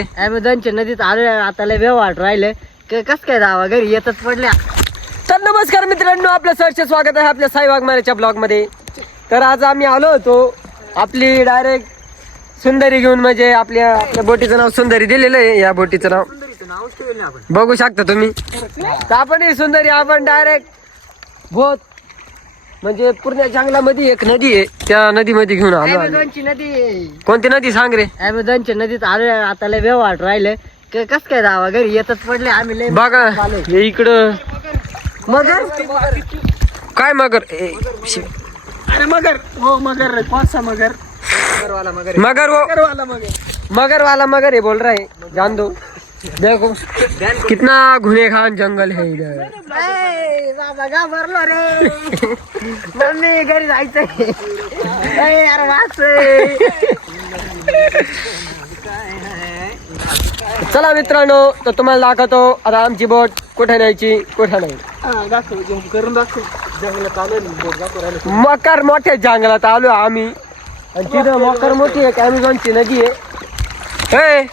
अमेझॉनच्या नदीत आलो आता लय वेळ वाट राहिले कस काय जावा घरी येतच पडल्या. तर नमस्कार मित्रांनो, आपलं सहर्ष स्वागत आहे आपल्या साई वाघमारेच्या ब्लॉग मध्ये. तर आज आम्ही आलो होतो आपली डायरेक्ट सुंदरी घेऊन, म्हणजे आपल्या बोटीचं नाव सुंदरी दिलेलं आहे. या बोटीचं नाव बघू शकता तुम्ही. तर आपण ही सुंदरी आपण डायरेक्ट बोट म्हणजे पूर्ण जंगलामध्ये एक नदी आहे, त्या नदीमध्ये घेऊन आलो. अमेझॉनची नदी. कोणती नदी सांग रे? अमेझॉनच्या नदीत आलो आता लय वेळ वाट राहिले कस काय जावा घरी येतच पडले. आम्ही लय बघा हे इकडं मगर काय मगर अरे मगर हो मगर कौन सा मगर मगर वो मगर वाला मगर है बोल रहा है. जान दो, देखो कितना घुने खान जंगल है इधर. बघा भरलो रे मम्मी घरी जायचंय. यार वाच चला मित्रांनो, तर तुम्हाला दाखवतो आता आमची बोट कुठे न्यायची कुठे नाही. करून दाखव जंगलात आलो. मकर मोठ्या जंगलात आलो आम्ही, आणि तिथं मकर मोठी आहे, अमेझॉनची नदी आहे.